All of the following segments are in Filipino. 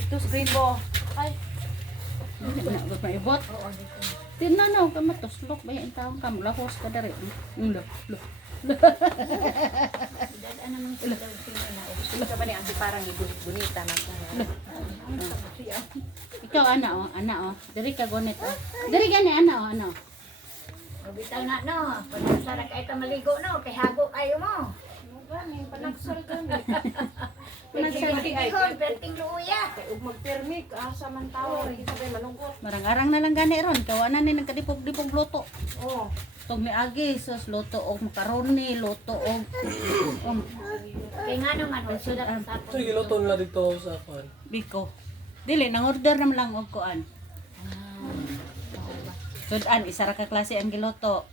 Ito screen mo. Ay. Nagod maibot. Tinan na, kamatuslok ba yung taong kam. Lahos ka dari. Lo. Ano naman sila na. Sila ka ba niya? Parang bunita na. Ikaw, ana o. Dari ka gunit o. Dari gani, ana o, ano. Bitaw na, no. Pagkasara ka ito maligo, no. Kay hago kayo mo. Panagsal ka ni. Panagsal. Perting luya. Kay ug magpermik asa man tawo kita kay malungkot. Marang-arang na lang gani ron. Kawanan ni nagkadipog-dipog luto. Oh. Tog ni agi, sos luto og makaroni, luto og Kay nga naman, sulat sa tapos. Ito, iluto nila dito sa kwan. biko. Dili, nang order naman lang og kuan. Sudan, isa ra ka klase ang giluto.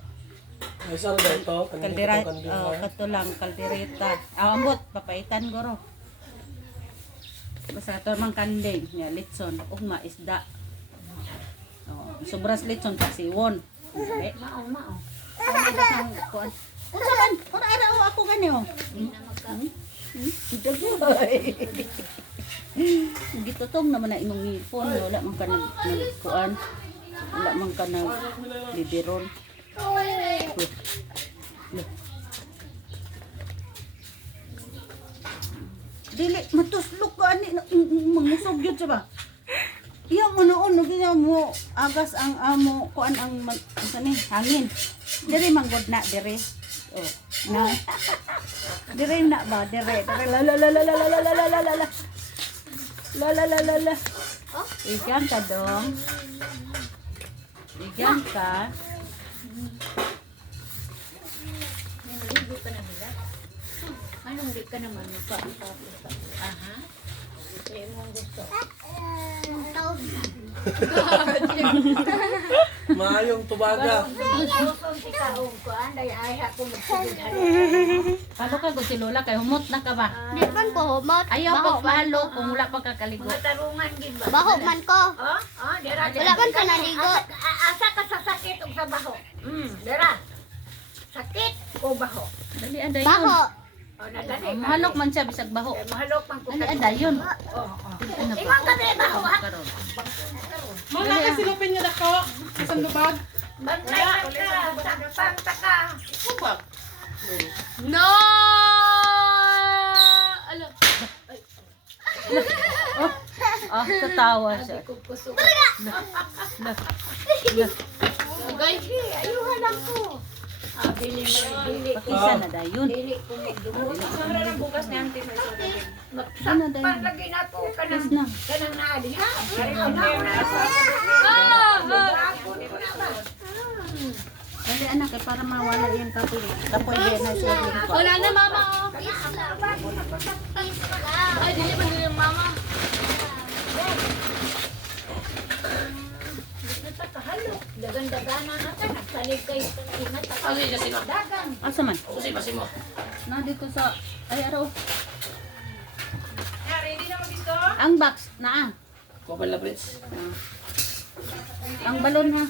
Ay, saan ba ito? Kaldera, Kaldera. kato lang, kaldereta. Ambot, papaitan guro. Basta ito mang kanding, nga, litson, ugma, isda. Sobras litson, pasiwon. Okay. Mao. Kuan. Unsa man? Ora ara ako gani oh. Hindi na magka. Gitutong naman na imong ngipon, wala man ka nagkuan. Wala man ka nag bibiron. Dili matuslok ka ani mangusog gyud sa ba? Iya mo noon gina mo agas ang amo kuan ang ni hangin. Diri manggod na diri. Oh, na. Diri na ba diri. La la la la la la la la la la la. La la la la la. Oh, ikan ka dong. Ikan ka. Naligo ka na bila. Anong di ka naman pa? Aha. Kaya mong gusto. Maayong tubaga. Kusong si kaong ko, anday ay ako magsigil. Palo ka gud si Lola kay humot na ka ba? Di man ko humot. Ayaw Baho pag palo kung wala pa kakaligo. Mga tarungan gid ba? Baho man ko. Dira. Wala man ka naligo. Asa ka sa sakit o sa baho? Dira. Sakit o baho? Dali aday Baho. yun. Nadali. Mahalok man siya bisag baho. Mahalok pang Dali aday yun. Ano Ingon ka ba baho ha? karon? Mala ka silupin niya dako. Sa lubag. Bantay ka. Sakta ka. Subak. No! Alo. Ah, tatawa siya. Kusog. Guys, Ayuhan lang ko. Bili mo. Bili. Pakisa na dayon. Bili ko mo. Saan ra bukas ni auntie may soda din. Magsakpan lagi na po kanang na. kanang naadi ha. Kari ko na una ako. Dali anak kay para mawala yung kapoy. Kapoy din na siya lingkod. wala na mama. Ay, dili man yung mama. Nakahalo. Dagan-daganan na ka. Nagsalig kayo. Dagan. Asa man? Na dito sa ay araw. Ready na magisto? Ang box na. Kopal na, Prince. Ang balon ha.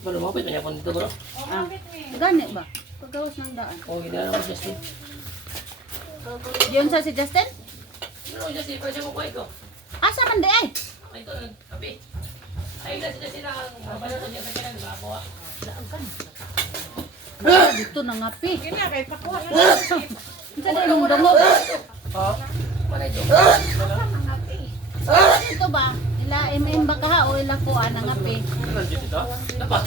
Balo, mapit na niya po dito, bro. Ah. Gani ba? Paggawas ng daan. Oh, hindi na naman, Justin. Diyon sa si Justin? Ano, Justin, pwede mo ko ito. Asa man di ay? Ay, ito, kape. Ay, Justin, ang mabalo niya sa kanya, di ba? Bawa. Dito na nga pi. Kini kay pakuha na. Sa dai mong dungo. Ha? Wala ito. Ito ba? Ila im ba ka o ila ko ana nga pi. Ano dito? Dapat.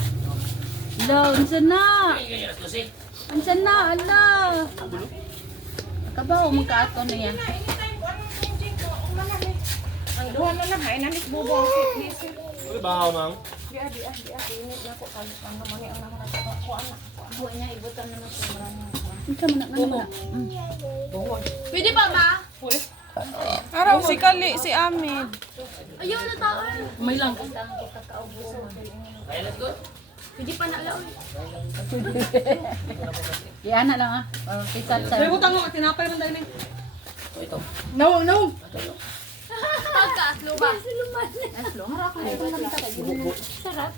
Law, unsa na? Ay, ganyan, Justin. Unsa na? Ala. Kabaw mo ka ato na yan. Anytime ko anong changing ko. Ang duha na lang ay nanis bubong fitness. Uy, bahaw, mang. Di init na ko kalit ang namani ang nakakatawa ko anak. Buhay niya ibutan naman sa maraming. Unsa man na? Pwede pa ma? Araw si Kali, si Amid. Ayaw na taon. May lang. Kaya, let's go. Pwede pa na alaw. Yan na lang ah. Kisat sa. utang mo, tinapay man dahil. Oh, ito. No, no. Pagkaaslo ba? Aslo, hara ko. Sarap.